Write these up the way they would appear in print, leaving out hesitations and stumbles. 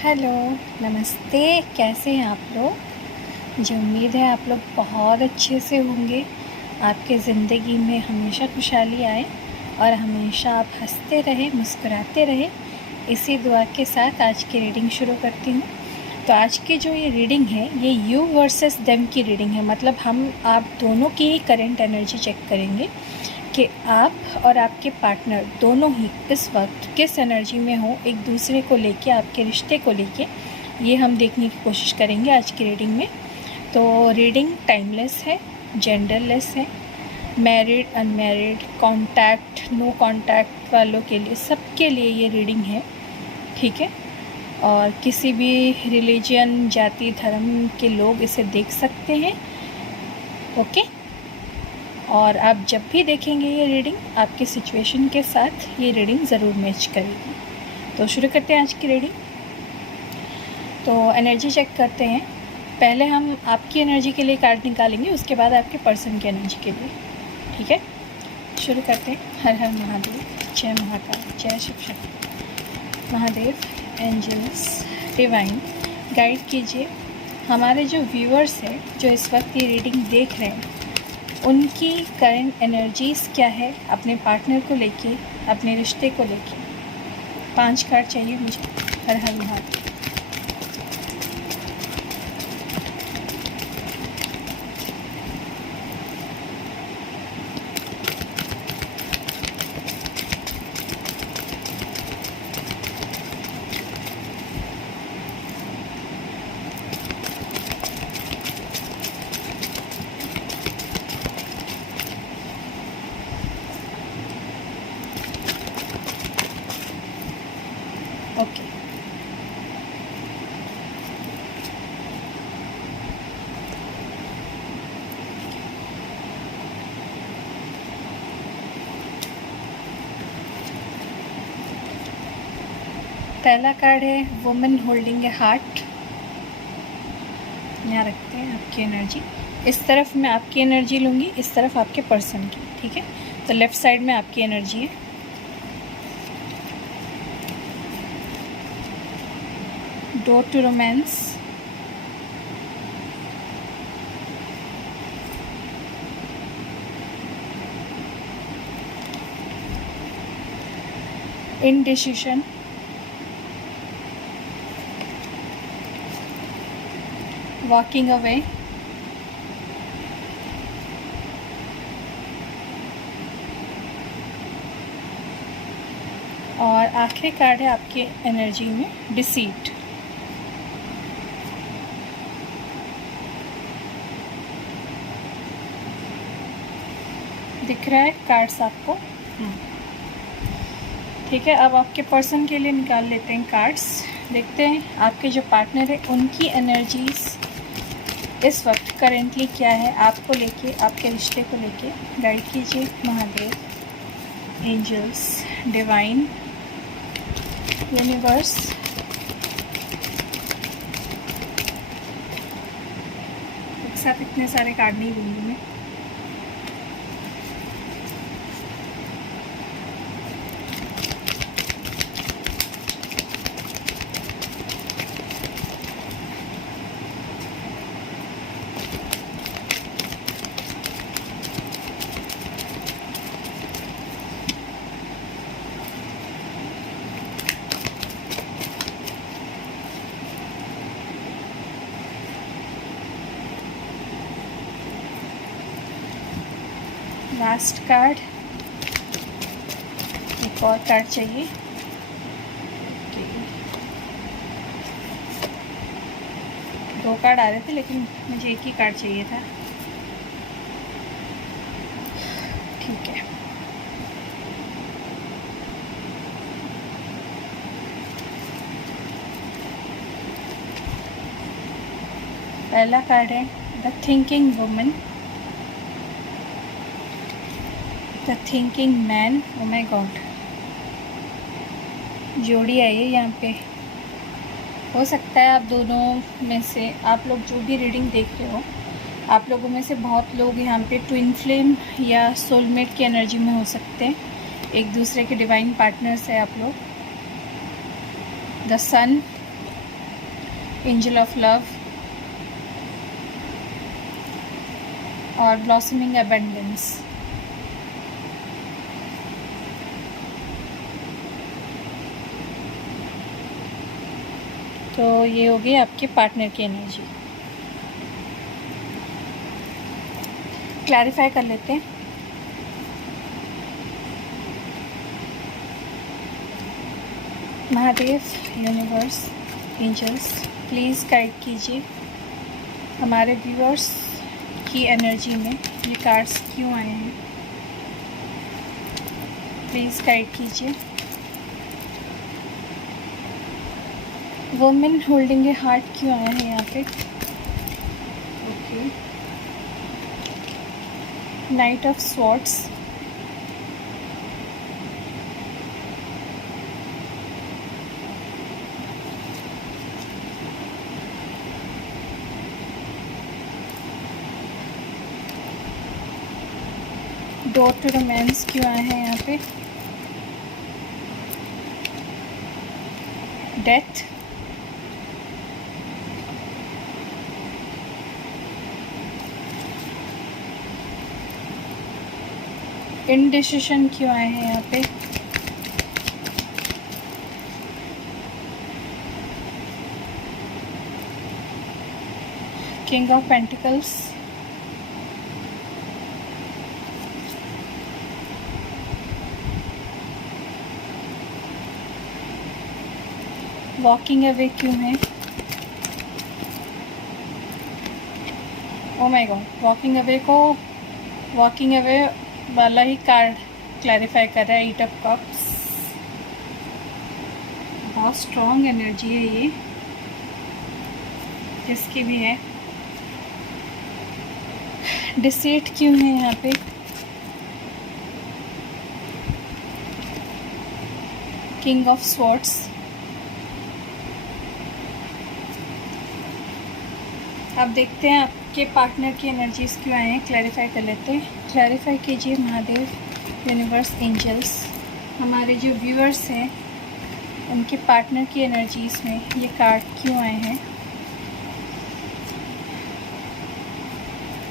Hello, नमस्ते। कैसे हैं आप लोग? मुझे उम्मीद है आप लोग बहुत अच्छे से होंगे। आपके ज़िंदगी में हमेशा खुशहाली आए और हमेशा आप हंसते रहें, मुस्कुराते रहें। इसी दुआ के साथ आज की रीडिंग शुरू करती हूँ। तो आज की जो ये रीडिंग है, ये यू वर्सेस देम की रीडिंग है। मतलब हम आप दोनों की करंट एनर्जी चेक करेंगे कि आप और आपके पार्टनर दोनों ही इस वक्त किस एनर्जी में हो, एक दूसरे को लेके, आपके रिश्ते को लेके। ये हम देखने की कोशिश करेंगे आज की रीडिंग में। तो रीडिंग टाइमलेस है, जेंडरलेस है, married, unmarried, contact, no contact वालों के लिए, सबके लिए ये रीडिंग है, ठीक है। और किसी भी रिलीजन, जाति, धर्म के लोग इसे देख सकते हैं, ओके। और आप जब भी देखेंगे ये रीडिंग, आपके सिचुएशन के साथ ये रीडिंग ज़रूर मैच करेगी। तो शुरू करते हैं आज की रीडिंग। तो एनर्जी चेक करते हैं। पहले हम आपकी एनर्जी के लिए कार्ड निकालेंगे, उसके बाद आपके पर्सन की एनर्जी के लिए, ठीक है। शुरू करते हैं। हर हर महादेव, जय महाकाल, जय Shiv Shakti. Mahadev, angels, divine guide कीजिए हमारे जो व्यूअर्स हैं, जो इस वक्त ये रीडिंग देख रहे हैं, उनकी करंट एनर्जीज़ क्या है अपने पार्टनर को लेके, अपने रिश्ते को लेके। 5 कार्ड चाहिए मुझे। हर हर महादेव। ओके, पहला कार्ड है वुमेन होल्डिंग ए हार्ट। यहाँ रखते हैं आपकी एनर्जी। इस तरफ मैं आपकी एनर्जी लूँगी, इस तरफ आपके पर्सन की, ठीक है। तो लेफ़्ट साइड में आपकी एनर्जी है। Door to romance, indecision, walking away, और आखिरी कार्ड है आपके एनर्जी में डिसीट। दिख रहा है कार्ड्स आपको? ठीक है। अब आपके पर्सन के लिए निकाल लेते हैं कार्ड्स। देखते हैं आपके जो पार्टनर है उनकी एनर्जीज इस वक्त करेंटली क्या है, आपको लेके, आपके रिश्ते को लेके। गाइड कीजिए महादेव, एंजल्स, डिवाइन, यूनिवर्स। एक साथ इतने सारे कार्ड नहीं लूँगी मैं। लास्ट कार्ड, एक और कार्ड चाहिए। दो कार्ड आ रहे थे लेकिन मुझे एक ही कार्ड चाहिए था, ठीक है। पहला कार्ड है the thinking woman, the thinking man. Oh my God, जोड़ी आई है यहाँ पे। हो सकता है आप दोनों में से, आप लोग जो भी रीडिंग देख रहे हो, आप लोगों में से बहुत लोग यहाँ पे ट्विन फ्लेम या सोलमेट की एनर्जी में हो सकते हैं। एक दूसरे के डिवाइन पार्टनर्स है आप लोग। The sun, angel of love और ब्लॉसमिंग अबंडेंस। तो ये हो गई आपके पार्टनर की एनर्जी। क्लैरिफाई कर लेते हैं। Mahadev, universe, angels, please guide कीजिए हमारे व्यूअर्स की एनर्जी में ये कार्ड्स क्यों आए हैं। प्लीज़ गाइड कीजिए। वुमेन होल्डिंग ए हार्ट क्यों आया है यहाँ पे। Okay. Knight of Swords, door to romance क्यों आए हैं यहाँ पे। डेथ, इनडिसिशन क्यों आए हैं यहाँ पे। King of pentacles, walking away क्यों है। Oh my God, walking away वाला ही कार्ड क्लैरिफाई कर रहा है। एट ऑफ कप्स, बहुत स्ट्रॉन्ग एनर्जी है ये जिसकी भी है। डिसीट क्यों है यहाँ पे। किंग ऑफ स्वॉर्ड्स, अब देखते हैं आपके पार्टनर की एनर्जीज क्यों आए हैं। क्लैरिफाई कर लेते हैं। क्लैरिफाई कीजिए महादेव, यूनिवर्स, एंजल्स, हमारे जो व्यूअर्स हैं उनके पार्टनर की एनर्जीज में ये कार्ड क्यों आए हैं।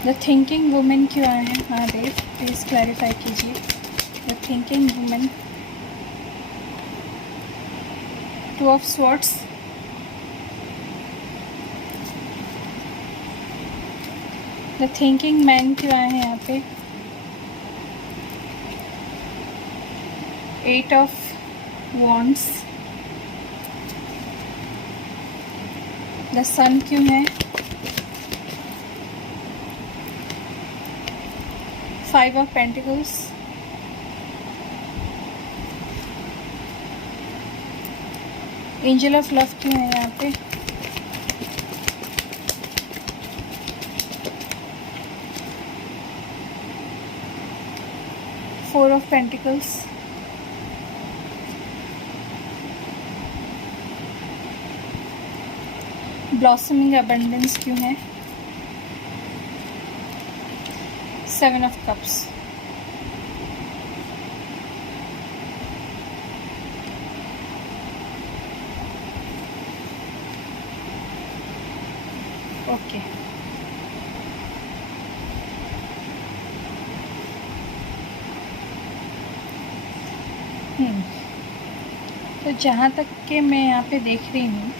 द थिंकिंग वुमेन क्यों आए हैं महादेव, प्लीज़ क्लैरिफाई कीजिए। The thinking women, two of swords, the thinking man क्यों आए हैं यहाँ पे। एट ऑफ वॉन्ड्स, द सन क्यों है। Five of pentacles, angel of love क्यों है यहाँ पे। Four of pentacles, blossoming abundance क्यों है। Seven of cups, okay. तो जहाँ तक कि मैं यहाँ पे देख रही हूँ,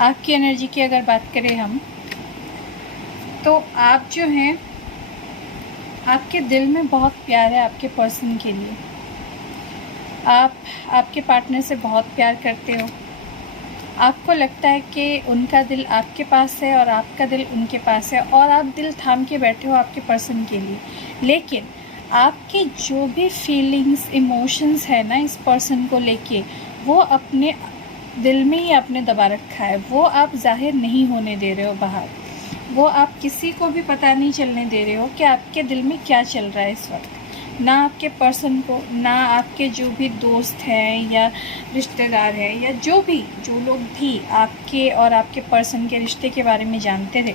आपकी एनर्जी की अगर बात करें हम, तो आप जो हैं, आपके दिल में बहुत प्यार है आपके पर्सन के लिए। आप आपके पार्टनर से बहुत प्यार करते हो। आपको लगता है कि उनका दिल आपके पास है और आपका दिल उनके पास है, और आप दिल थाम के बैठे हो आपके पर्सन के लिए। लेकिन आपकी जो भी फीलिंग्स, इमोशंस है ना इस पर्सन को लेके, वो अपने दिल में ही आपने दबा रखा है। वो आप जाहिर नहीं होने दे रहे हो बाहर। वो आप किसी को भी पता नहीं चलने दे रहे हो कि आपके दिल में क्या चल रहा है इस वक्त। ना आपके पर्सन को, ना आपके जो भी दोस्त हैं या रिश्तेदार हैं, या जो लोग भी आपके और आपके पर्सन के रिश्ते के बारे में जानते थे,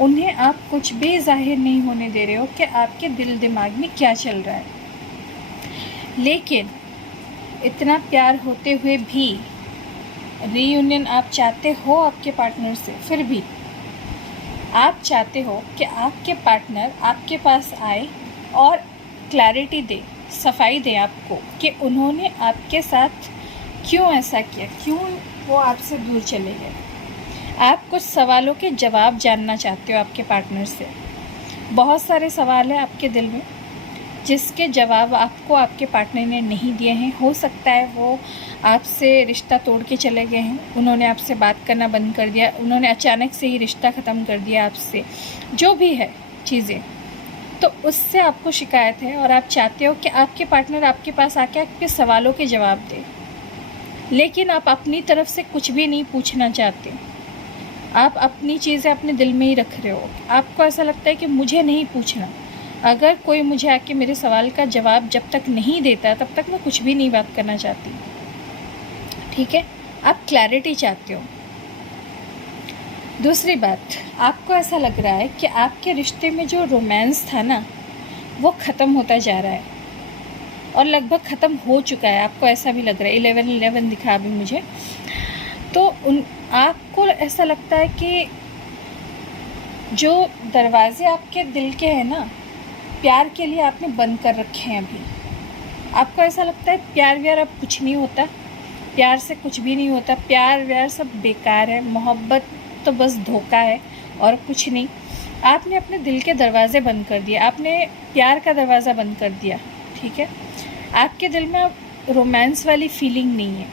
उन्हें आप कुछ भी जाहिर नहीं होने दे रहे हो कि आपके दिल दिमाग में क्या चल रहा है। लेकिन इतना प्यार होते हुए भी रीयूनियन आप चाहते हो आपके पार्टनर से, फिर भी आप चाहते हो कि आपके पार्टनर आपके पास आए और क्लैरिटी दे, सफाई दे आपको कि उन्होंने आपके साथ क्यों ऐसा किया, क्यों वो आपसे दूर चले गए। आप कुछ सवालों के जवाब जानना चाहते हो आपके पार्टनर से। बहुत सारे सवाल हैं आपके दिल में जिसके जवाब आपको आपके पार्टनर ने नहीं दिए हैं। हो सकता है वो आपसे रिश्ता तोड़ के चले गए हैं, उन्होंने आपसे बात करना बंद कर दिया, उन्होंने अचानक से ही रिश्ता ख़त्म कर दिया आपसे, जो भी है चीज़ें, तो उससे आपको शिकायत है और आप चाहते हो कि आपके पार्टनर आपके पास आके आपके सवालों के जवाब दे, लेकिन आप अपनी तरफ से कुछ भी नहीं पूछना चाहते। आप अपनी चीज़ें अपने दिल में ही रख रहे हो। आपको ऐसा लगता है कि मुझे नहीं पूछना, अगर कोई मुझे आके मेरे सवाल का जवाब जब तक नहीं देता तब तक मैं कुछ भी नहीं बात करना चाहती। ठीक है, आप क्लैरिटी चाहते हो। दूसरी बात, आपको ऐसा लग रहा है कि आपके रिश्ते में जो रोमांस था ना, वो ख़त्म होता जा रहा है और लगभग ख़त्म हो चुका है। आपको ऐसा भी लग रहा है, 11-11 दिखा अभी मुझे। तो आपको ऐसा लगता है कि जो दरवाजे आपके दिल के हैं ना, प्यार के लिए आपने बंद कर रखे हैं अभी। आपको ऐसा लगता है प्यार व्यार अब कुछ नहीं होता, प्यार से कुछ भी नहीं होता, प्यार व्यार सब बेकार है, मोहब्बत तो बस धोखा है और कुछ नहीं। आपने अपने दिल के दरवाज़े बंद कर दिए, आपने प्यार का दरवाज़ा बंद कर दिया। ठीक है, आपके दिल में अब रोमांस वाली फीलिंग नहीं है।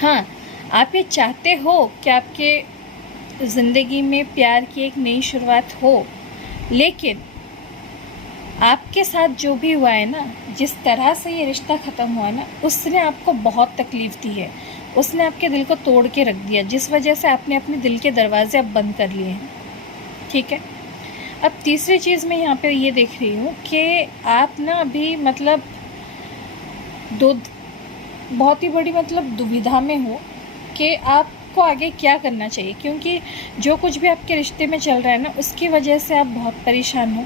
हाँ, आप ये चाहते हो कि आपके ज़िंदगी में प्यार की एक नई शुरुआत हो, लेकिन आपके साथ जो भी हुआ है ना, जिस तरह से ये रिश्ता ख़त्म हुआ है ना, उसने आपको बहुत तकलीफ़ दी है, उसने आपके दिल को तोड़ के रख दिया, जिस वजह से आपने अपने दिल के दरवाजे अब बंद कर लिए हैं। ठीक है, अब तीसरी चीज़ मैं यहाँ पे ये देख रही हूँ कि आप ना अभी मतलब बहुत ही बड़ी मतलब दुविधा में हो कि आपको आगे क्या करना चाहिए, क्योंकि जो कुछ भी आपके रिश्ते में चल रहा है ना, उसकी वजह से आप बहुत परेशान हो,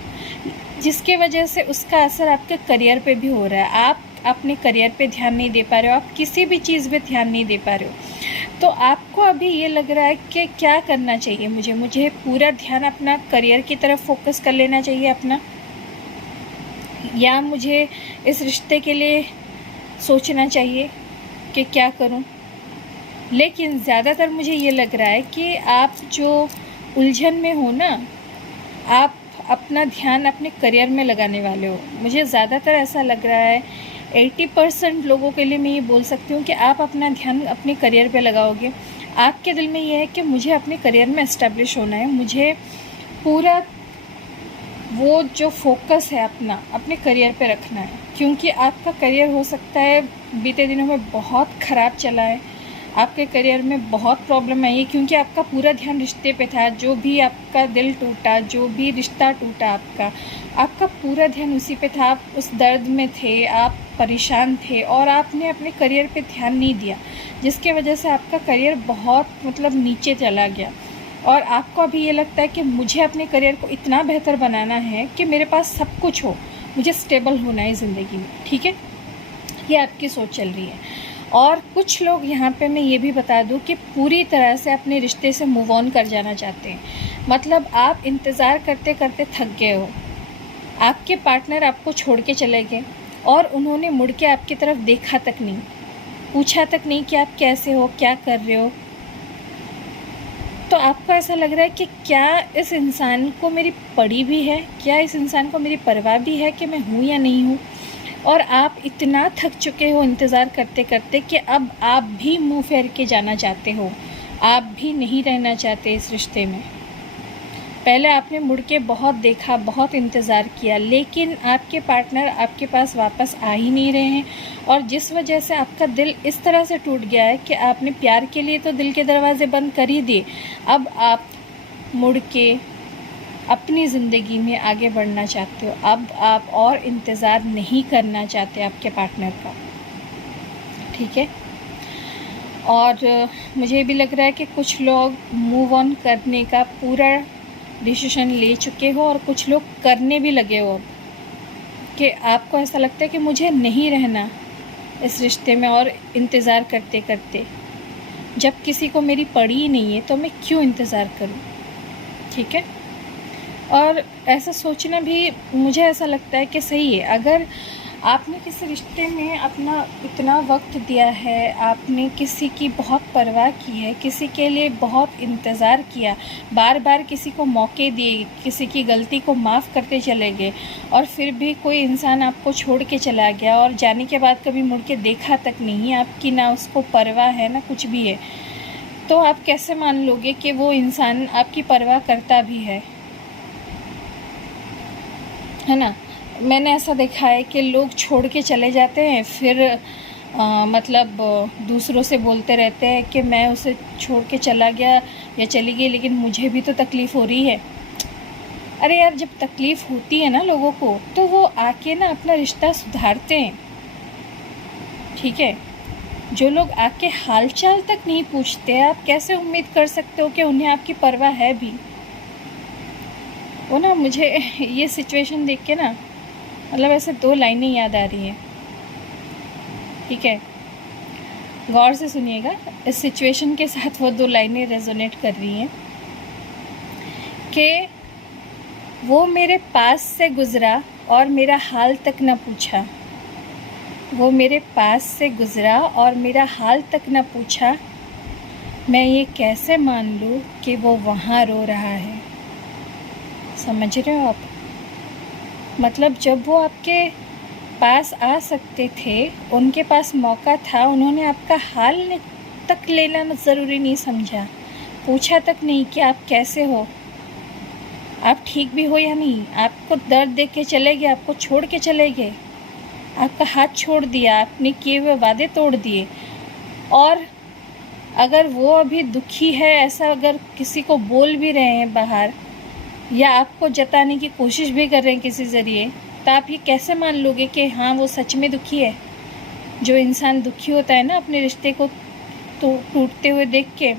जिसके वजह से उसका असर आपके करियर पे भी हो रहा है। आप अपने करियर पे ध्यान नहीं दे पा रहे हो, आप किसी भी चीज़ पे ध्यान नहीं दे पा रहे हो। तो आपको अभी ये लग रहा है कि क्या करना चाहिए मुझे पूरा ध्यान अपना करियर की तरफ फोकस कर लेना चाहिए अपना, या मुझे इस रिश्ते के लिए सोचना चाहिए कि क्या करूं। लेकिन ज़्यादातर मुझे ये लग रहा है कि आप जो उलझन में हो ना, आप अपना ध्यान अपने करियर में लगाने वाले हो। मुझे ज़्यादातर ऐसा लग रहा है, 80% लोगों के लिए मैं ये बोल सकती हूँ कि आप अपना ध्यान अपने करियर पे लगाओगे। आपके दिल में ये है कि मुझे अपने करियर में एस्टेब्लिश होना है, मुझे पूरा वो जो फोकस है अपना अपने करियर पे रखना है, क्योंकि आपका करियर हो सकता है बीते दिनों में बहुत ख़राब चला है, आपके करियर में बहुत प्रॉब्लम आई है, क्योंकि आपका पूरा ध्यान रिश्ते पे था। जो भी आपका दिल टूटा, जो भी रिश्ता टूटा आपका पूरा ध्यान उसी पे था। आप उस दर्द में थे, आप परेशान थे और आपने अपने करियर पे ध्यान नहीं दिया, जिसके वजह से आपका करियर बहुत मतलब नीचे चला गया। और आपको अभी ये लगता है कि मुझे अपने करियर को इतना बेहतर बनाना है कि मेरे पास सब कुछ हो, मुझे स्टेबल होना है ज़िंदगी में। ठीक है, ये आपकी सोच चल रही है। और कुछ लोग यहाँ पे मैं ये भी बता दूँ कि पूरी तरह से अपने रिश्ते से मूव ऑन कर जाना चाहते हैं। मतलब आप इंतज़ार करते करते थक गए हो, आपके पार्टनर आपको छोड़ के चले गए और उन्होंने मुड़ के आपकी तरफ देखा तक नहीं, पूछा तक नहीं कि आप कैसे हो, क्या कर रहे हो। तो आपको ऐसा लग रहा है कि क्या इस इंसान को मेरी पड़ी भी है, क्या इस इंसान को मेरी परवाह भी है कि मैं हूँ या नहीं हूँ। और आप इतना थक चुके हो इंतज़ार करते करते कि अब आप भी मुंह फेर के जाना चाहते हो, आप भी नहीं रहना चाहते इस रिश्ते में। पहले आपने मुड़ के बहुत देखा, बहुत इंतज़ार किया, लेकिन आपके पार्टनर आपके पास वापस आ ही नहीं रहे हैं, और जिस वजह से आपका दिल इस तरह से टूट गया है कि आपने प्यार के लिए तो दिल के दरवाज़े बंद कर ही दिए, अब आप मुड़ के अपनी ज़िंदगी में आगे बढ़ना चाहते हो। अब आप और इंतज़ार नहीं करना चाहते आपके पार्टनर का। ठीक है, और मुझे भी लग रहा है कि कुछ लोग मूव ऑन करने का पूरा डिसीजन ले चुके हो और कुछ लोग करने भी लगे हो, कि आपको ऐसा लगता है कि मुझे नहीं रहना इस रिश्ते में और इंतज़ार करते करते। जब किसी को मेरी पड़ी ही नहीं है तो मैं क्यों इंतज़ार करूं? ठीक है। और ऐसा सोचना भी मुझे ऐसा लगता है कि सही है। अगर आपने किसी रिश्ते में अपना इतना वक्त दिया है, आपने किसी की बहुत परवाह की है, किसी के लिए बहुत इंतज़ार किया, बार बार किसी को मौके दिए, किसी की गलती को माफ़ करते चले गए, और फिर भी कोई इंसान आपको छोड़ के चला गया और जाने के बाद कभी मुड़ के देखा तक नहीं, आपकी ना उसको परवाह है ना कुछ भी है, तो आप कैसे मान लोगे कि वो इंसान आपकी परवाह करता भी है ना? मैंने ऐसा देखा है कि लोग छोड़ के चले जाते हैं, फिर मतलब दूसरों से बोलते रहते हैं कि मैं उसे छोड़ के चला गया या चली गई, लेकिन मुझे भी तो तकलीफ़ हो रही है। अरे यार, जब तकलीफ़ होती है ना लोगों को, तो वो आके ना अपना रिश्ता सुधारते हैं। ठीक है। जो लोग आके हालचाल तक नहीं पूछते, आप कैसे उम्मीद कर सकते हो कि उन्हें आपकी परवाह है भी? वो ना, मुझे ये सिचुएशन देख के ना, मतलब ऐसे 2 लाइनें याद आ रही हैं। ठीक है, गौर से सुनिएगा। इस सिचुएशन के साथ वो 2 लाइनें रेजोनेट कर रही हैं कि वो मेरे पास से गुज़रा और मेरा हाल तक न पूछा। वो मेरे पास से गुज़रा और मेरा हाल तक न पूछा। मैं ये कैसे मान लूँ कि वो वहाँ रो रहा है? समझ रहे हो आप? मतलब जब वो आपके पास आ सकते थे, उनके पास मौका था, उन्होंने आपका हाल तक लेना ज़रूरी नहीं समझा, पूछा तक नहीं कि आप कैसे हो, आप ठीक भी हो या नहीं। आपको दर्द देख के चले गए, आपको छोड़ के चले गए, आपका हाथ छोड़ दिया, आपने किए हुए वादे तोड़ दिए। और अगर वो अभी दुखी है, ऐसा अगर किसी को बोल भी रहे हैं बाहर, या आपको जताने की कोशिश भी कर रहे हैं किसी ज़रिए, तो आप ये कैसे मान लोगे कि हाँ वो सच में दुखी है? जो इंसान दुखी होता है ना अपने रिश्ते को तो टूटते हुए देख के,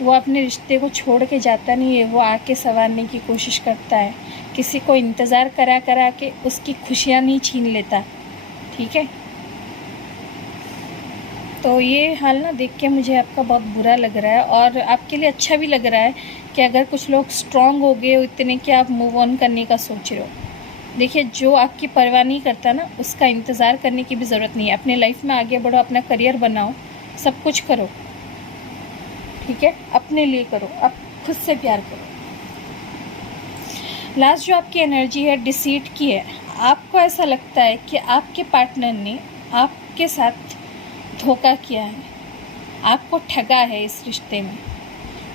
वो अपने रिश्ते को छोड़ के जाता नहीं है, वो आके संवारने की कोशिश करता है, किसी को इंतज़ार करा करा के उसकी खुशियाँ नहीं छीन लेता। ठीक है। तो ये हाल ना देख के मुझे आपका बहुत बुरा लग रहा है, और आपके लिए अच्छा भी लग रहा है कि अगर कुछ लोग स्ट्रांग हो गए इतने कि आप मूव ऑन करने का सोच रहे हो। देखिए, जो आपकी परवाह नहीं करता ना, उसका इंतज़ार करने की भी ज़रूरत नहीं है। अपने लाइफ में आगे बढ़ो, अपना करियर बनाओ, सब कुछ करो। ठीक है, अपने लिए करो, आप खुद से प्यार करो। लास्ट जो आपकी एनर्जी है डिसीट की है। आपको ऐसा लगता है कि आपके पार्टनर ने आपके साथ धोखा किया है, आपको ठगा है इस रिश्ते में,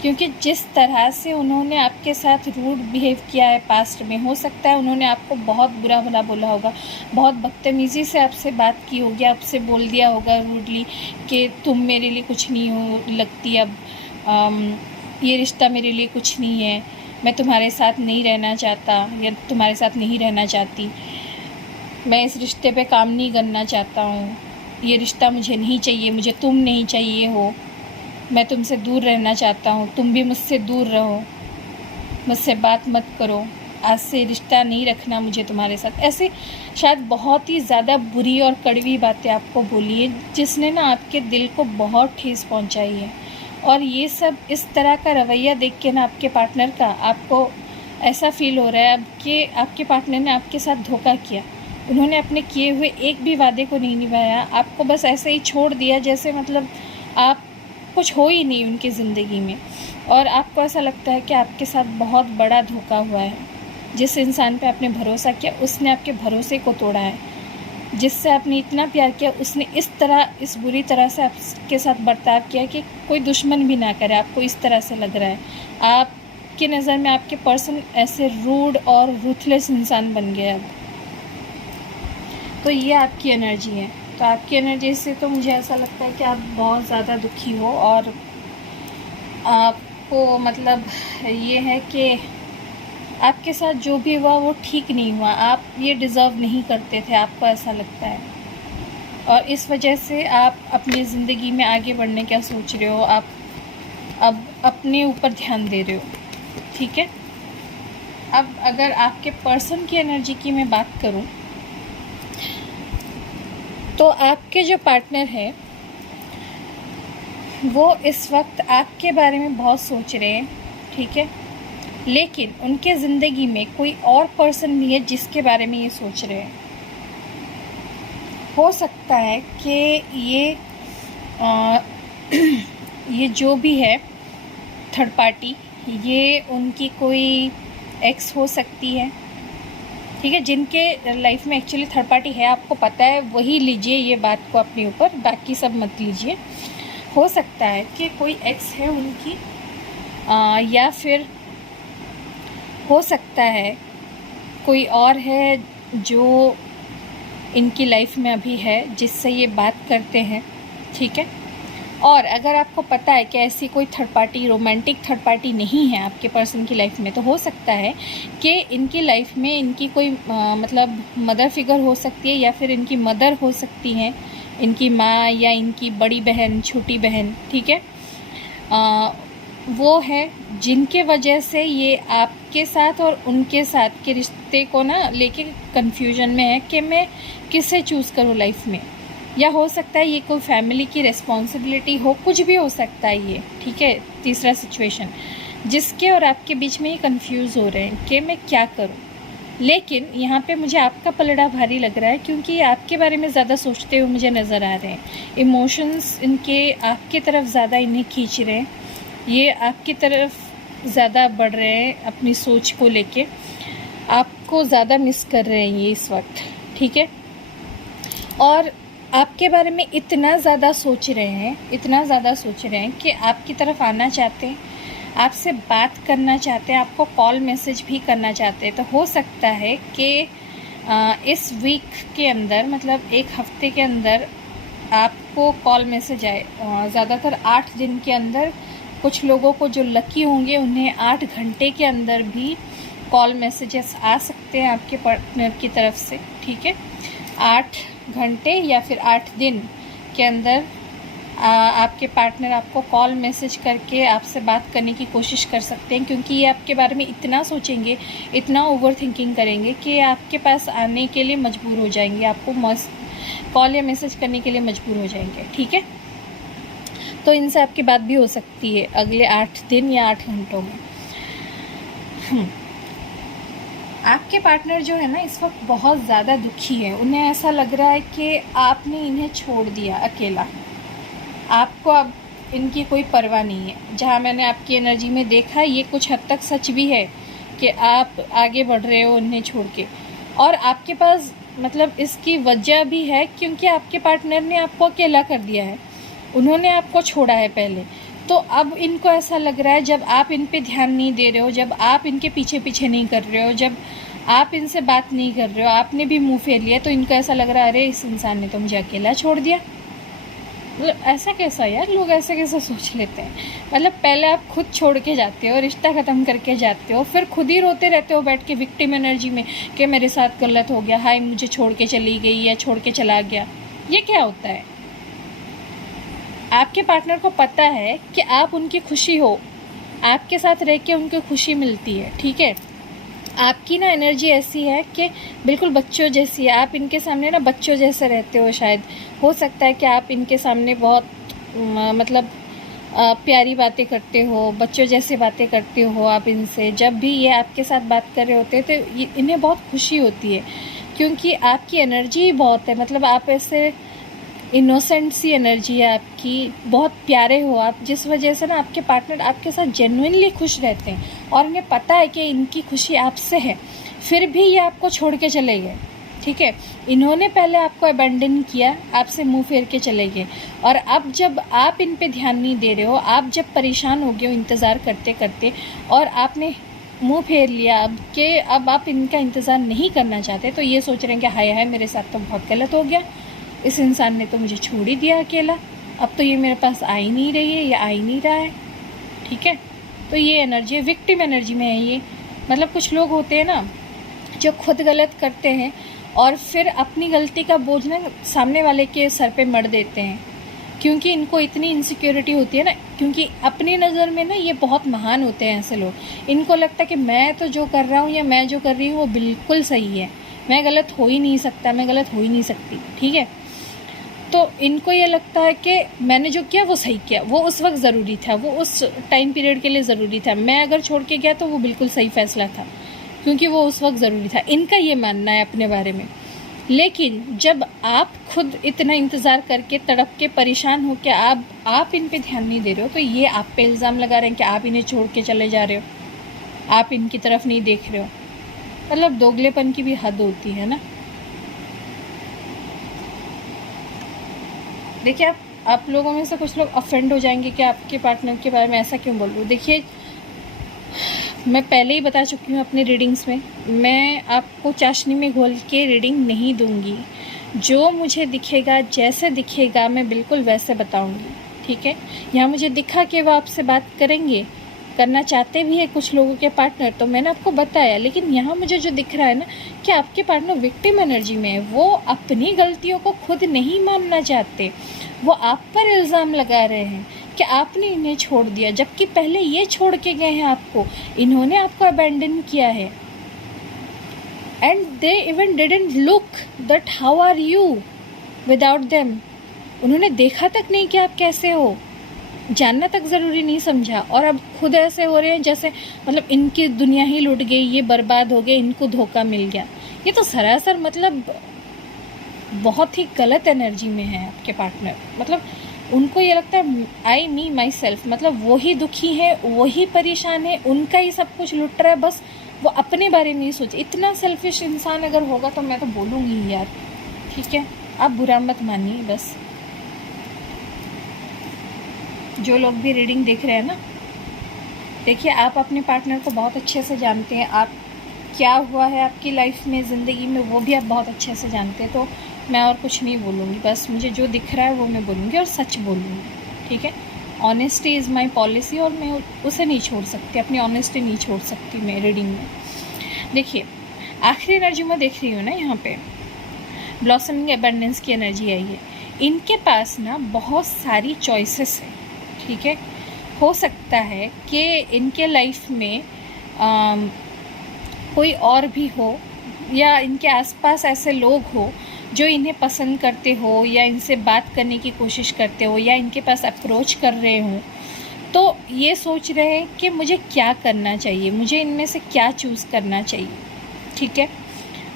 क्योंकि जिस तरह से उन्होंने आपके साथ रूड बिहेव किया है पास्ट में, हो सकता है उन्होंने आपको बहुत बुरा भला बोला होगा, बहुत बदतमीज़ी से आपसे बात की होगी, आपसे बोल दिया होगा रूडली कि तुम मेरे लिए कुछ नहीं हो लगती, अब ये रिश्ता मेरे लिए कुछ नहीं है, मैं तुम्हारे साथ नहीं रहना चाहता या तुम्हारे साथ नहीं रहना चाहती, मैं इस रिश्ते पे काम नहीं करना चाहता हूँ, ये रिश्ता मुझे नहीं चाहिए, मुझे तुम नहीं चाहिए हो, मैं तुमसे दूर रहना चाहता हूँ, तुम भी मुझसे दूर रहो, मुझसे बात मत करो, आज से रिश्ता नहीं रखना मुझे तुम्हारे साथ। ऐसे शायद बहुत ही ज़्यादा बुरी और कड़वी बातें आपको बोली है, जिसने ना आपके दिल को बहुत ठेस पहुँचाई है। और ये सब इस तरह का रवैया देख के ना आपके पार्टनर का, आपको ऐसा फील हो रहा है अब कि आपके पार्टनर ने आपके साथ धोखा किया। उन्होंने अपने किए हुए एक भी वादे को नहीं निभाया, आपको बस ऐसे ही छोड़ दिया जैसे मतलब आप कुछ हो ही नहीं उनकी ज़िंदगी में। और आपको ऐसा लगता है कि आपके साथ बहुत बड़ा धोखा हुआ है। जिस इंसान पे आपने भरोसा किया, उसने आपके भरोसे को तोड़ा है। जिससे आपने इतना प्यार किया, उसने इस बुरी तरह से आपके साथ बर्ताव किया कि कोई दुश्मन भी ना करे। आपको इस तरह से लग रहा है, आपकी नज़र में आपके पर्सन ऐसे रूड और रूथलेस इंसान बन गए अब। तो ये आपकी एनर्जी है। तो आपकी एनर्जी से तो मुझे ऐसा लगता है कि आप बहुत ज़्यादा दुखी हो, और आपको मतलब ये है कि आपके साथ जो भी हुआ वो ठीक नहीं हुआ, आप ये डिज़र्व नहीं करते थे, आपको ऐसा लगता है। और इस वजह से आप अपनी ज़िंदगी में आगे बढ़ने का सोच रहे हो, आप अब अपने ऊपर ध्यान दे रहे हो। ठीक है। अब अगर आपके पर्सन की एनर्जी की मैं बात करूं, तो आपके जो पार्टनर है वो इस वक्त आपके बारे में बहुत सोच रहे हैं, ठीक है, लेकिन उनके ज़िंदगी में कोई और पर्सन भी है जिसके बारे में ये सोच रहे हैं। हो सकता है कि ये जो भी है थर्ड पार्टी, ये उनकी कोई एक्स हो सकती है, ठीक है, जिनके लाइफ में एक्चुअली थर्ड पार्टी है, आपको पता है, वही लीजिए ये बात को अपने ऊपर, बाकी सब मत लीजिए। हो सकता है कि कोई एक्स है उनकी, या फिर हो सकता है कोई और है जो इनकी लाइफ में अभी है जिससे ये बात करते हैं, ठीक है। और अगर आपको पता है कि ऐसी कोई third party, romantic third party नहीं है आपके पर्सन की लाइफ में, तो हो सकता है कि इनकी लाइफ में इनकी कोई मतलब मदर फिगर हो सकती है, या फिर इनकी मदर हो सकती हैं, इनकी माँ या इनकी बड़ी बहन, छोटी बहन, ठीक है। वो है जिनके वजह से ये आपके साथ और उनके साथ के रिश्ते को ना लेके कंफ्यूजन में है कि मैं किसे चूज़ करूँ लाइफ में। या हो सकता है ये कोई फैमिली की रिस्पॉन्सिबिलिटी हो, कुछ भी हो सकता है ये, ठीक है। तीसरा सिचुएशन जिसके और आपके बीच में ये कंफ्यूज हो रहे हैं कि मैं क्या करूं। लेकिन यहाँ पे मुझे आपका पलड़ा भारी लग रहा है, क्योंकि ये आपके बारे में ज़्यादा सोचते हुए मुझे नज़र आ रहे हैं। इमोशंस इनके आपकी तरफ ज़्यादा इन्हें खींच रहे हैं, ये आपकी तरफ ज़्यादा बढ़ रहे हैं अपनी सोच को लेके, आपको ज़्यादा मिस कर रहे हैं ये इस वक्त, ठीक है। और आपके बारे में इतना ज़्यादा सोच रहे हैं, इतना ज़्यादा सोच रहे हैं कि आपकी तरफ आना चाहते हैं, आपसे बात करना चाहते हैं, आपको कॉल मैसेज भी करना चाहते हैं। तो हो सकता है कि इस वीक के अंदर, मतलब एक हफ्ते के अंदर आपको कॉल मैसेज आए। ज़्यादातर 8 दिन के अंदर, कुछ लोगों को जो लकी होंगे उन्हें 8 घंटे के अंदर भी कॉल मैसेजेस आ सकते हैं आपके पार्टनर की तरफ से, ठीक है। 8 घंटे या फिर 8 दिन के अंदर आपके पार्टनर आपको कॉल मैसेज करके आपसे बात करने की कोशिश कर सकते हैं, क्योंकि ये आपके बारे में इतना सोचेंगे, इतना ओवर थिंकिंग करेंगे कि आपके पास आने के लिए मजबूर हो जाएंगे, आपको कॉल या मैसेज करने के लिए मजबूर हो जाएंगे, ठीक है। तो इनसे आपकी बात भी हो सकती है अगले 8 दिन या 8 घंटों में। आपके पार्टनर जो है ना इस वक्त बहुत ज़्यादा दुखी है। उन्हें ऐसा लग रहा है कि आपने इन्हें छोड़ दिया अकेला, आपको अब इनकी कोई परवाह नहीं है। जहाँ मैंने आपकी एनर्जी में देखा, ये कुछ हद तक सच भी है कि आप आगे बढ़ रहे हो उन्हें छोड़ के, और आपके पास मतलब इसकी वजह भी है, क्योंकि आपके पार्टनर ने आपको अकेला कर दिया है, उन्होंने आपको छोड़ा है पहले। तो अब इनको ऐसा लग रहा है, जब आप इन पे ध्यान नहीं दे रहे हो, जब आप इनके पीछे पीछे नहीं कर रहे हो, जब आप इनसे बात नहीं कर रहे हो, आपने भी मुंह फेर लिया, तो इनको ऐसा लग रहा है अरे इस इंसान ने तो मुझे अकेला छोड़ दिया। मतलब ऐसा कैसा यार, लोग ऐसे कैसे सोच लेते हैं। मतलब पहले आप खुद छोड़ के जाते हो, रिश्ता ख़त्म करके जाते हो, फिर खुद ही रोते रहते हो बैठ के विक्टिम एनर्जी में कि मेरे साथ गलत हो गया, हाय मुझे छोड़ के चली गई या छोड़ के चला गया। ये क्या होता है? आपके पार्टनर को पता है कि आप उनकी खुशी हो, आपके साथ रह के उनको खुशी मिलती है, ठीक है। आपकी ना एनर्जी ऐसी है कि बिल्कुल बच्चों जैसी है, आप इनके सामने ना बच्चों जैसे रहते हो। शायद हो सकता है कि आप इनके सामने बहुत मतलब प्यारी बातें करते हो, बच्चों जैसे बातें करते हो आप इनसे। जब भी ये आपके साथ बात कर रहे होते हैं तो इन्हें बहुत खुशी होती है, क्योंकि आपकी एनर्जी बहुत है। मतलब आप ऐसे इनोसेंट सी एनर्जी है आपकी, बहुत प्यारे हो आप, जिस वजह से ना आपके पार्टनर आपके साथ जेन्युइनली खुश रहते हैं, और इन्हें पता है कि इनकी खुशी आपसे है, फिर भी ये आपको छोड़ के चले गए, ठीक है। इन्होंने पहले आपको अबैंडन किया, आपसे मुंह फेर के चले गए, और अब जब आप इन पे ध्यान नहीं दे रहे हो, आप जब परेशान हो गए हो इंतज़ार करते करते, और आपने मुंह फेर लिया अब आप इनका इंतज़ार नहीं करना चाहते, तो ये सोच रहे हैं कि हाय हाय मेरे साथ तो बहुत गलत हो गया, इस इंसान ने तो मुझे छोड़ ही दिया अकेला, अब तो ये मेरे पास आ ही नहीं रही है या आ ही नहीं रहा है, ठीक है। तो ये एनर्जी विक्टिम एनर्जी में है ये। मतलब कुछ लोग होते हैं ना जो खुद गलत करते हैं और फिर अपनी गलती का बोझ ना सामने वाले के सर पे मढ़ देते हैं, क्योंकि इनको इतनी इनसिक्योरिटी होती है ना, क्योंकि अपनी नज़र में ना ये बहुत महान होते हैं ऐसे लोग। इनको लगता है कि मैं तो जो कर रहा हूँ या मैं जो कर रही हूँ वो बिल्कुल सही है, मैं गलत हो ही नहीं सकता, मैं गलत हो ही नहीं सकती, ठीक है। तो इनको ये लगता है कि मैंने जो किया वो सही किया, वो उस वक्त ज़रूरी था, वो उस टाइम पीरियड के लिए ज़रूरी था। मैं अगर छोड़ के गया तो वो बिल्कुल सही फ़ैसला था, क्योंकि वो उस वक्त ज़रूरी था। इनका ये मानना है अपने बारे में। लेकिन जब आप खुद इतना इंतज़ार करके तड़प के परेशान हो के आप इन पे ध्यान नहीं दे रहे हो, तो ये आप पे इल्ज़ाम लगा रहे हैं कि आप इन्हें छोड़ के चले जा रहे हो, आप इनकी तरफ नहीं देख रहे हो। मतलब दोगलेपन की भी हद होती है ना। देखिए, आप लोगों में से कुछ लोग ऑफेंड हो जाएंगे कि आपके पार्टनर के बारे में ऐसा क्यों बोल रही हूँ। देखिए, मैं पहले ही बता चुकी हूँ अपनी रीडिंग्स में, मैं आपको चाशनी में घोल के रीडिंग नहीं दूंगी। जो मुझे दिखेगा, जैसे दिखेगा, मैं बिल्कुल वैसे बताऊंगी, ठीक है। यहाँ मुझे दिखा कि वो आपसे बात करेंगे, करना चाहते भी है कुछ लोगों के पार्टनर, तो मैंने आपको बताया। लेकिन यहाँ मुझे जो दिख रहा है ना कि आपके पार्टनर विक्टिम एनर्जी में है, वो अपनी गलतियों को खुद नहीं मानना चाहते, वो आप पर इल्ज़ाम लगा रहे हैं कि आपने इन्हें छोड़ दिया, जबकि पहले ये छोड़ के गए हैं आपको, इन्होंने आपको अबैंडन किया है। And they even didn't look that how are you without them. उन्होंने देखा तक नहीं कि आप कैसे हो, जानना तक ज़रूरी नहीं समझा, और अब खुद ऐसे हो रहे हैं जैसे मतलब इनकी दुनिया ही लुट गई, ये बर्बाद हो गए, इनको धोखा मिल गया। ये तो सरासर मतलब बहुत ही गलत एनर्जी में है आपके पार्टनर। मतलब उनको ये लगता है आई मी माई सेल्फ, मतलब वही दुखी है, वही परेशान है, उनका ही सब कुछ लुट रहा है, बस वो अपने बारे में नहीं सोचे। इतना सेल्फिश इंसान अगर होगा तो मैं तो बोलूँगी ही यार, ठीक है, आप बुरा मत मानिए। बस जो लोग भी रीडिंग देख रहे हैं ना, देखिए, आप अपने पार्टनर को बहुत अच्छे से जानते हैं, आप क्या हुआ है आपकी लाइफ में, ज़िंदगी में, वो भी आप बहुत अच्छे से जानते हैं। तो मैं और कुछ नहीं बोलूँगी, बस मुझे जो दिख रहा है वो मैं बोलूँगी और सच बोलूँगी, ठीक है। ऑनेस्टी इज़ माई पॉलिसी, और मैं उसे नहीं छोड़ सकती, अपनी ऑनेस्टी नहीं छोड़ सकती मैं रीडिंग में। देखिए, आखिरी एनर्जी में देख रही हूँ ना, यहाँ पे ब्लॉसमिंग एबंडेंस की एनर्जी आई है। इनके पास ना बहुत सारी चॉइसेस है, ठीक है। हो सकता है कि इनके लाइफ में कोई और भी हो, या इनके आसपास ऐसे लोग हो जो इन्हें पसंद करते हो, या इनसे बात करने की कोशिश करते हो, या इनके पास अप्रोच कर रहे हो, तो ये सोच रहे हैं कि मुझे क्या करना चाहिए, मुझे इनमें से क्या चूज़ करना चाहिए, ठीक है।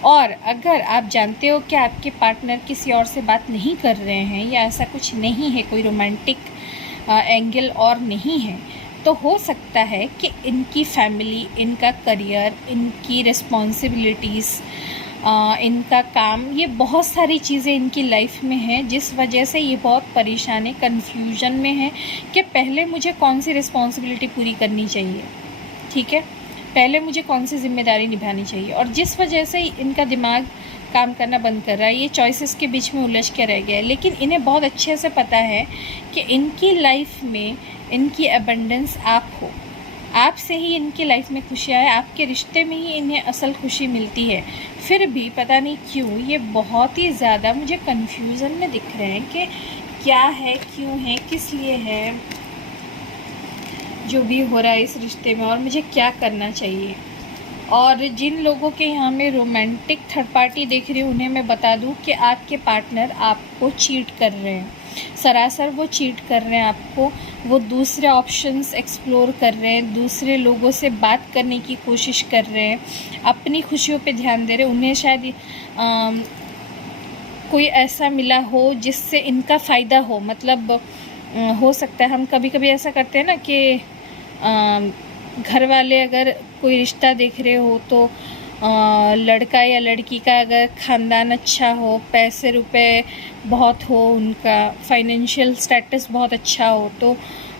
और अगर आप जानते हो कि आपके पार्टनर किसी और से बात नहीं कर रहे हैं, या ऐसा कुछ नहीं है, कोई रोमांटिक एंगल और नहीं है, तो हो सकता है कि इनकी फैमिली, इनका करियर, इनकी रिस्पॉन्सिबिलिटीज़, इनका काम, ये बहुत सारी चीज़ें इनकी लाइफ में हैं, जिस वजह से ये बहुत परेशान है, कन्फ्यूजन में है कि पहले मुझे कौन सी रिस्पॉन्सिबिलिटी पूरी करनी चाहिए, ठीक है, पहले मुझे कौन सी जिम्मेदारी निभानी चाहिए। और जिस वजह से इनका दिमाग काम करना बंद कर रहा है, ये चॉइसेस के बीच में उलझ के रह गया है। लेकिन इन्हें बहुत अच्छे से पता है कि इनकी लाइफ में इनकी अबंडेंस आप हो, आपसे ही इनकी लाइफ में खुशियाँ है, आपके रिश्ते में ही इन्हें असल खुशी मिलती है। फिर भी पता नहीं क्यों ये बहुत ही ज़्यादा मुझे कन्फ्यूज़न में दिख रहे हैं कि क्या है, क्यों है, किस लिए है जो भी हो रहा है इस रिश्ते में, और मुझे क्या करना चाहिए। और जिन लोगों के यहाँ में रोमांटिक थर्ड पार्टी देख रही हूँ, उन्हें मैं बता दूँ कि आपके पार्टनर आपको चीट कर रहे हैं, सरासर वो चीट कर रहे हैं आपको। वो दूसरे ऑप्शंस एक्सप्लोर कर रहे हैं, दूसरे लोगों से बात करने की कोशिश कर रहे हैं, अपनी खुशियों पे ध्यान दे रहे हैं। उन्हें शायद कोई ऐसा मिला हो जिससे इनका फ़ायदा हो, मतलब हो सकता है, हम कभी कभी ऐसा करते हैं ना कि घर वाले अगर कोई रिश्ता देख रहे हो तो लड़का या लड़की का अगर ख़ानदान अच्छा हो, पैसे रुपए बहुत हो, उनका फाइनेंशियल स्टेटस बहुत अच्छा हो, तो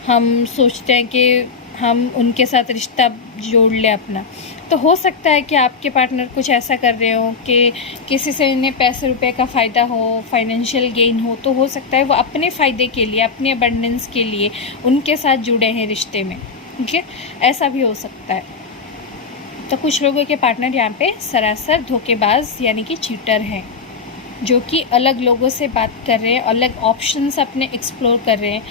हम सोचते हैं कि हम उनके साथ रिश्ता जोड़ लें अपना। तो हो सकता है कि आपके पार्टनर कुछ ऐसा कर रहे हो कि किसी से इन्हें पैसे रुपए का फ़ायदा हो, फाइनेंशियल गेन हो, तो हो सकता है वो अपने फ़ायदे के लिए, अपने अबंडेंस के लिए उनके साथ जुड़े हैं रिश्ते में, ठीक है, ऐसा भी हो सकता है। तो कुछ लोगों के पार्टनर यहाँ पे सरासर धोखेबाज यानी कि चीटर हैं, जो कि अलग लोगों से बात कर रहे हैं, अलग ऑप्शंस अपने एक्सप्लोर कर रहे हैं।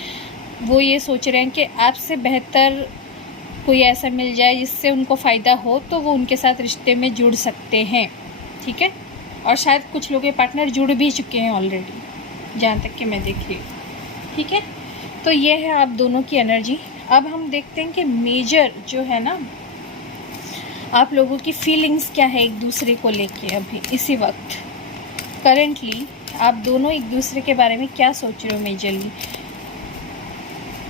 वो ये सोच रहे हैं कि आपसे बेहतर कोई ऐसा मिल जाए जिससे उनको फ़ायदा हो, तो वो उनके साथ रिश्ते में जुड़ सकते हैं, ठीक है। और शायद कुछ लोगों के पार्टनर जुड़ भी चुके हैं ऑलरेडी, जहाँ तक कि मैं देख रही हूँ। ठीक है, तो ये है आप दोनों की एनर्जी। अब हम देखते हैं कि मेजर जो है ना, आप लोगों की फीलिंग्स क्या है एक दूसरे को लेके अभी इसी वक्त करेंटली आप दोनों एक दूसरे के बारे में क्या सोच रहे हो मेजरली।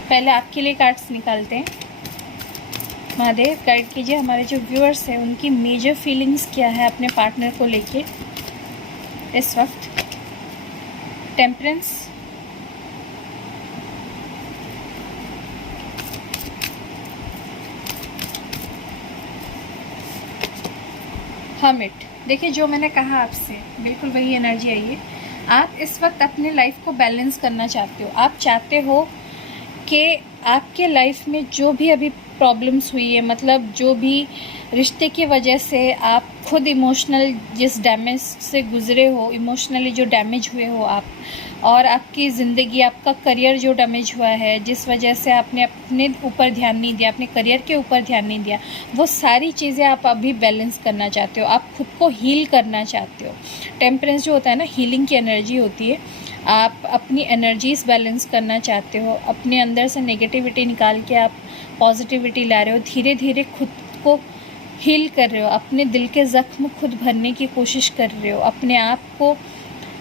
पहले आपके लिए कार्ड्स निकालते हैं। महादेव गाइड कीजिए हमारे जो व्यूअर्स हैं उनकी मेजर फीलिंग्स क्या है अपने पार्टनर को लेके इस वक्त। Temperance, hermit. देखिए जो मैंने कहा आपसे बिल्कुल वही एनर्जी आई है। आप इस वक्त अपने लाइफ को बैलेंस करना चाहते हो। आप चाहते हो कि आपके लाइफ में जो भी अभी प्रॉब्लम्स हुई है, मतलब जो भी रिश्ते की वजह से आप खुद इमोशनल जिस डैमेज से गुज़रे हो, इमोशनली जो डैमेज हुए हो आप, और आपकी ज़िंदगी, आपका करियर जो डैमेज हुआ है, जिस वजह से आपने अपने ऊपर ध्यान नहीं दिया, अपने करियर के ऊपर ध्यान नहीं दिया, वो सारी चीज़ें आप अभी बैलेंस करना चाहते हो। आप खुद को हील करना चाहते हो। टेम्परेंस जो होता है ना, हीलिंग की एनर्जी होती है। आप अपनी एनर्जीज़ बैलेंस करना चाहते हो। अपने अंदर से नेगेटिविटी निकाल के आप पॉजिटिविटी ला रहे हो। धीरे धीरे खुद को हील कर रहे हो। अपने दिल के ज़ख्म खुद भरने की कोशिश कर रहे हो। अपने आप को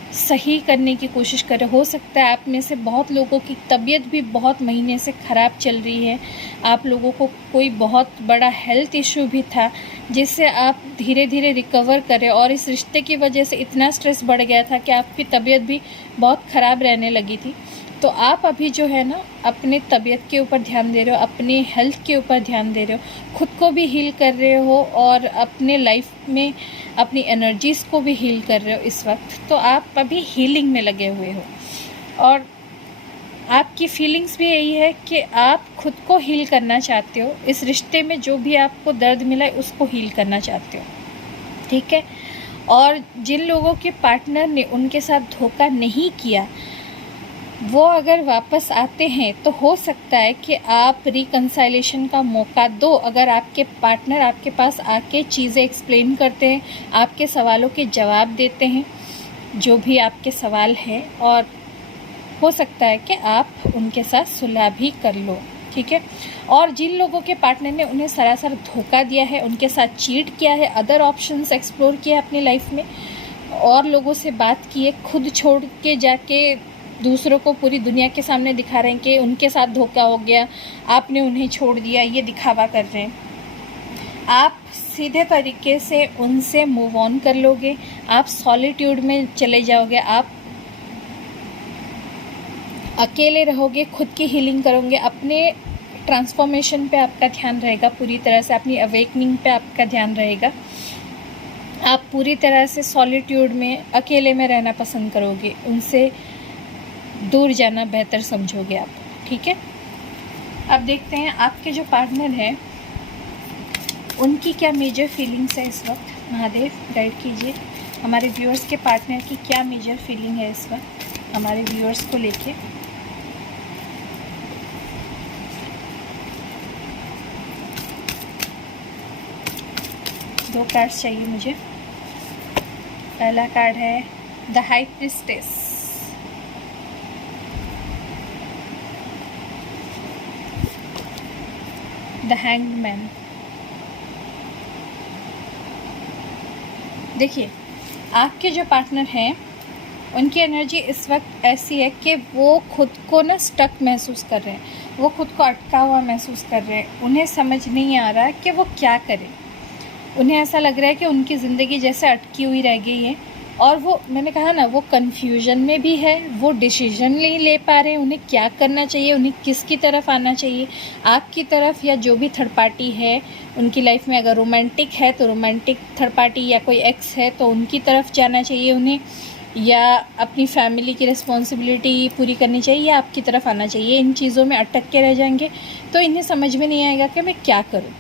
सही करने की कोशिश कर रहे हो सकता है आप में से बहुत लोगों की तबीयत भी बहुत महीने से ख़राब चल रही है। आप लोगों को कोई बहुत बड़ा हेल्थ इशू भी था जिससे आप धीरे धीरे रिकवर करें, और इस रिश्ते की वजह से इतना स्ट्रेस बढ़ गया था कि आपकी तबीयत भी बहुत ख़राब रहने लगी थी। तो आप अभी जो है ना अपने तबीयत के ऊपर ध्यान दे रहे हो, अपने हेल्थ के ऊपर ध्यान दे रहे हो, खुद को भी हील कर रहे हो और अपने लाइफ में अपनी एनर्जीज़ को भी हील कर रहे हो इस वक्त। तो आप अभी हीलिंग में लगे हुए हो और आपकी फीलिंग्स भी यही है कि आप खुद को हील करना चाहते हो। इस रिश्ते में जो भी आपको दर्द मिला है उसको हील करना चाहते हो। ठीक है, और जिन लोगों के पार्टनर ने उनके साथ धोखा नहीं किया वो अगर वापस आते हैं तो हो सकता है कि आप रिकंसाइलेशन का मौका दो। अगर आपके पार्टनर आपके पास आके चीज़ें एक्सप्लेन करते हैं, आपके सवालों के जवाब देते हैं, जो भी आपके सवाल हैं, और हो सकता है कि आप उनके साथ सुलह भी कर लो। ठीक है, और जिन लोगों के पार्टनर ने उन्हें सरासर धोखा दिया है, उनके साथ चीट किया है, अदर ऑप्शंस एक्सप्लोर किया अपनी लाइफ में, और लोगों से बात की है, खुद छोड़ के जाके दूसरों को पूरी दुनिया के सामने दिखा रहे हैं कि उनके साथ धोखा हो गया, आपने उन्हें छोड़ दिया, ये दिखावा कर रहे हैं। आप सीधे तरीके से उनसे मूव ऑन कर लोगे। आप सॉलिट्यूड में चले जाओगे, आप अकेले रहोगे, खुद की हीलिंग करोगे, अपने ट्रांसफॉर्मेशन पे आपका ध्यान रहेगा पूरी तरह से, अपनी अवेकनिंग पे आपका ध्यान रहेगा। आप पूरी तरह से सॉलिट्यूड में अकेले में रहना पसंद करोगे, उनसे दूर जाना बेहतर समझोगे आप। ठीक है, अब देखते हैं आपके जो पार्टनर हैं उनकी क्या मेजर फीलिंग्स है इस वक्त। महादेव गाइड कीजिए हमारे व्यूअर्स के पार्टनर की क्या मेजर फीलिंग है इस वक्त हमारे व्यूअर्स को लेके। दो कार्ड्स चाहिए मुझे। पहला कार्ड है the high priestess, the hanged man. देखिए आपके जो पार्टनर हैं उनकी एनर्जी इस वक्त ऐसी है कि वो खुद को ना स्टक महसूस कर रहे हैं, वो खुद को अटका हुआ महसूस कर रहे हैं। उन्हें समझ नहीं आ रहा कि वो क्या करें। उन्हें ऐसा लग रहा है कि उनकी ज़िंदगी जैसे अटकी हुई रह गई है, और वो, मैंने कहा ना, वो कन्फ्यूजन में भी है, वो डिसीजन नहीं ले पा रहे हैं उन्हें क्या करना चाहिए, उन्हें किसकी तरफ आना चाहिए, आपकी तरफ या जो भी थर्ड पार्टी है उनकी लाइफ में। अगर रोमांटिक है तो रोमांटिक थर्ड पार्टी, या कोई एक्स है तो उनकी तरफ जाना चाहिए उन्हें, या अपनी फैमिली की रिस्पॉन्सिबिलिटी पूरी करनी चाहिए, या आपकी तरफ आना चाहिए। इन चीज़ों में अटक के रह जाएंगे तो इन्हें समझ में नहीं आएगा कि मैं क्या करूँ।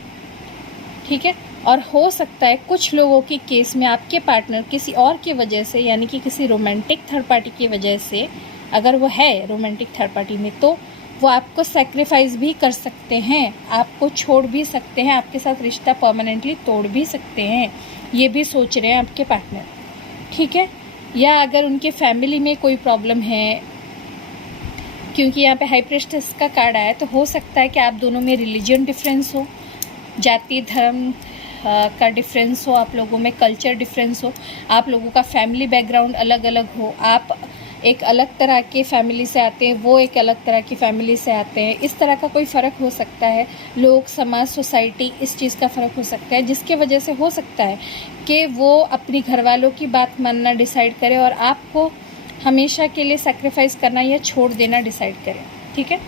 ठीक है, और हो सकता है कुछ लोगों के केस में आपके पार्टनर किसी और की वजह से, यानी कि किसी रोमांटिक थर्ड पार्टी की वजह से, अगर वो है रोमांटिक थर्ड पार्टी में, तो वो आपको सेक्रीफाइस भी कर सकते हैं, आपको छोड़ भी सकते हैं, आपके साथ रिश्ता परमानेंटली तोड़ भी सकते हैं। ये भी सोच रहे हैं आपके पार्टनर। ठीक है, या अगर उनके फैमिली में कोई प्रॉब्लम है, क्योंकि यहाँ पे हाई प्रीस्टेस का कार्ड आया, तो हो सकता है कि आप दोनों में रिलीजन डिफरेंस हो, जाति धर्म का डिफरेंस हो, आप लोगों में कल्चर डिफरेंस हो, आप लोगों का फैमिली बैकग्राउंड अलग अलग हो, आप एक अलग तरह के फैमिली से आते हैं, वो एक अलग तरह की फैमिली से आते हैं। इस तरह का कोई फ़र्क हो सकता है, लोग, समाज, सोसाइटी, इस चीज़ का फ़र्क हो सकता है, जिसके वजह से हो सकता है कि वो अपनी घर वालों की बात मानना डिसाइड करे और आपको हमेशा के लिए सैक्रिफाइस करना या छोड़ देना डिसाइड करें, ठीक है।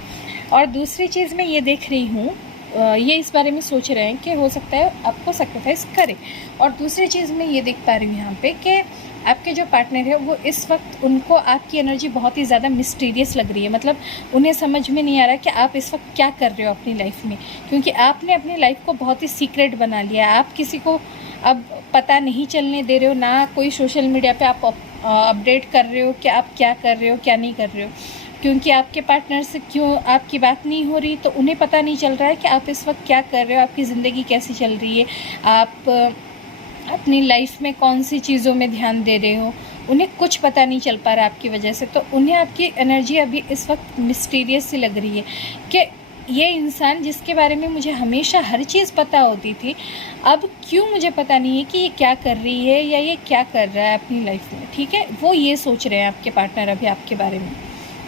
और दूसरी चीज़ मैं ये देख रही हूँ, ये इस बारे में सोच रहे हैं कि हो सकता है आपको सैक्रिफाइस करें। और दूसरी चीज़ मैं ये देख पा रही हूँ यहाँ पे कि आपके जो पार्टनर है वो इस वक्त, उनको आपकी एनर्जी बहुत ही ज़्यादा मिस्टीरियस लग रही है। मतलब उन्हें समझ में नहीं आ रहा कि आप इस वक्त क्या कर रहे हो अपनी लाइफ में, क्योंकि आपने अपनी लाइफ को बहुत ही सीक्रेट बना लिया है। आप किसी को अब पता नहीं चलने दे रहे हो, ना कोई सोशल मीडिया पे आप अपडेट कर रहे हो कि आप क्या कर रहे हो, क्या नहीं कर रहे हो, क्योंकि आपके पार्टनर से क्यों आपकी बात नहीं हो रही, तो उन्हें पता नहीं चल रहा है कि आप इस वक्त क्या कर रहे हो, आपकी ज़िंदगी कैसी चल रही है, आप अपनी लाइफ में कौन सी चीज़ों में ध्यान दे रहे हो। उन्हें कुछ पता नहीं चल पा रहा आपकी वजह से, तो उन्हें आपकी एनर्जी अभी इस वक्त मिस्टीरियस सी लग रही है कि ये इंसान जिसके बारे में मुझे हमेशा हर चीज़ पता होती थी, अब क्यों मुझे पता नहीं है कि ये क्या कर रही है या ये क्या कर रहा है अपनी लाइफ में, ठीक है। वो ये सोच रहे हैं आपके पार्टनर अभी आपके बारे में,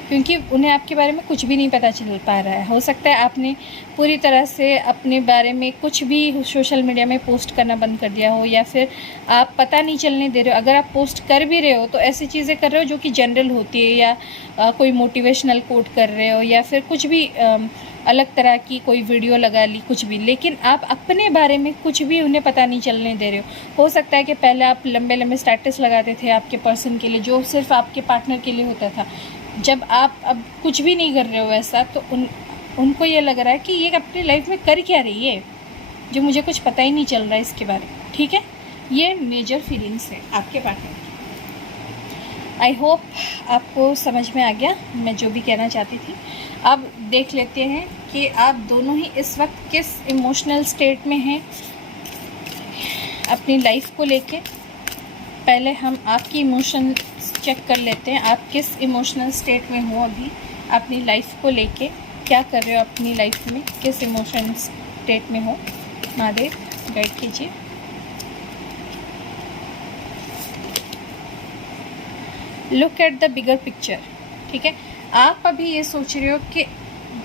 क्योंकि उन्हें आपके बारे में कुछ भी नहीं पता चल पा रहा है। हो सकता है आपने पूरी तरह से अपने बारे में कुछ भी सोशल मीडिया में पोस्ट करना बंद कर दिया हो, या फिर आप पता नहीं चलने दे रहे हो। अगर आप पोस्ट कर भी रहे हो तो ऐसी चीज़ें कर रहे हो जो कि जनरल होती है, या कोई मोटिवेशनल कोट कर रहे हो, या फिर कुछ भी अलग तरह की कोई वीडियो लगा ली, कुछ भी, लेकिन आप अपने बारे में कुछ भी उन्हें पता नहीं चलने दे रहे हो। सकता है कि पहले आप लंबे लंबे स्टेटस लगाते थे आपके पर्सन के लिए, जो सिर्फ आपके पार्टनर के लिए होता था। जब आप अब कुछ भी नहीं कर रहे हो ऐसा, तो उनको ये लग रहा है कि ये अपनी लाइफ में कर क्या रही है, जो मुझे कुछ पता ही नहीं चल रहा है इसके बारे में, ठीक है। ये मेजर फीलिंग्स है आपके पार्टनर की। आई होप आपको समझ में आ गया मैं जो भी कहना चाहती थी। अब देख लेते हैं कि आप दोनों ही इस वक्त किस इमोशनल स्टेट में हैं अपनी लाइफ को लेके। पहले हम आपकी इमोशन चेक कर लेते हैं, आप किस इमोशनल स्टेट में हो अभी अपनी लाइफ को लेके, क्या कर रहे हो अपनी लाइफ में, किस इमोशनल स्टेट में हो। महादेव गाइड कीजिए। Look at the bigger picture, ठीक है। आप अभी ये सोच रहे हो कि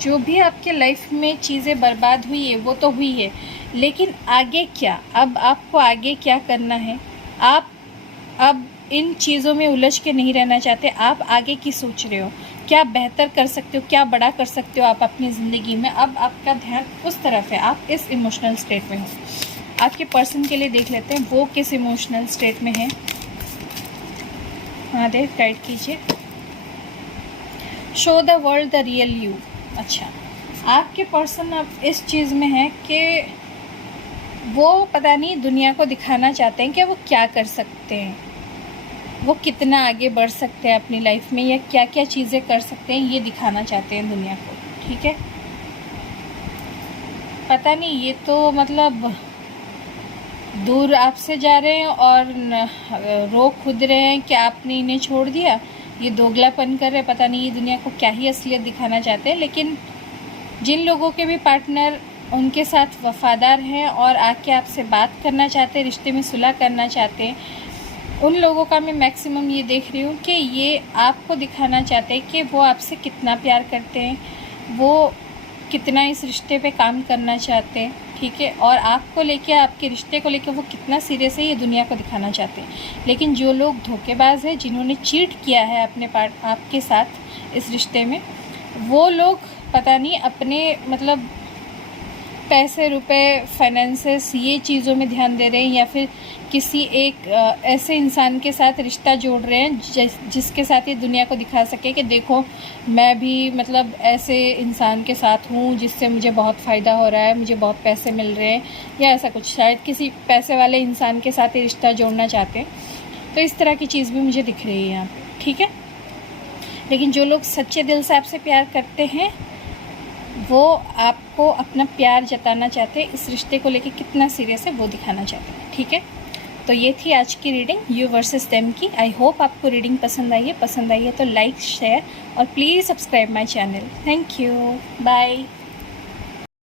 जो भी आपके लाइफ में चीज़ें बर्बाद हुई है वो तो हुई है, लेकिन आगे क्या, अब आपको आगे क्या करना है। आप अब इन चीज़ों में उलझ के नहीं रहना चाहते, आप आगे की सोच रहे हो, क्या बेहतर कर सकते हो, क्या बड़ा कर सकते हो आप अपनी ज़िंदगी में। अब आपका ध्यान उस तरफ है, आप इस इमोशनल स्टेट में हो। आपके पर्सन के लिए देख लेते हैं वो किस इमोशनल स्टेट में है। महादेव गाइड कीजिए। Show the world the real you. अच्छा, आपके पर्सन अब इस चीज़ में है कि वो पता नहीं दुनिया को दिखाना चाहते हैं कि वो क्या कर सकते हैं, वो कितना आगे बढ़ सकते हैं अपनी लाइफ में, या क्या क्या चीज़ें कर सकते हैं, ये दिखाना चाहते हैं दुनिया को, ठीक है। पता नहीं, ये तो मतलब दूर आपसे जा रहे हैं और रो खुद रहे हैं कि आपने इन्हें छोड़ दिया, ये दोगलापन कर रहे हैं। पता नहीं ये दुनिया को क्या ही असलियत दिखाना चाहते हैं। लेकिन जिन लोगों के भी पार्टनर उनके साथ वफ़ादार हैं और आके आपसे बात करना चाहते हैं, रिश्ते में सुलह करना चाहते हैं, उन लोगों का मैं मैक्सिमम ये देख रही हूँ कि ये आपको दिखाना चाहते हैं कि वो आपसे कितना प्यार करते हैं, वो कितना इस रिश्ते पे काम करना चाहते हैं, ठीक है। और आपको लेके, आपके रिश्ते को लेके वो कितना सीरियस है, ये दुनिया को दिखाना चाहते हैं। लेकिन जो लोग धोखेबाज हैं, जिन्होंने चीट किया है अपने आपके साथ इस रिश्ते में, वो लोग पता नहीं अपने मतलब पैसे, रुपए, फाइनेंसेस, ये चीज़ों में ध्यान दे रहे हैं, या फिर किसी एक ऐसे इंसान के साथ रिश्ता जोड़ रहे हैं जिसके साथ ये दुनिया को दिखा सके कि देखो मैं भी मतलब ऐसे इंसान के साथ हूँ जिससे मुझे बहुत फ़ायदा हो रहा है, मुझे बहुत पैसे मिल रहे हैं, या ऐसा कुछ। शायद किसी पैसे वाले इंसान के साथ ये रिश्ता जोड़ना चाहते हैं। तो इस तरह की चीज़ भी मुझे दिख रही है यहाँ पर, ठीक है। लेकिन जो लोग सच्चे दिल से आपसे प्यार करते हैं, वो आपको अपना प्यार जताना चाहते हैं, इस रिश्ते को लेके कितना सीरियस है वो दिखाना चाहते हैं, ठीक है। तो ये थी आज की रीडिंग यू वर्सेस देम की। आई होप आपको रीडिंग पसंद आई है तो लाइक शेयर और please subscribe my channel. Thank you, bye.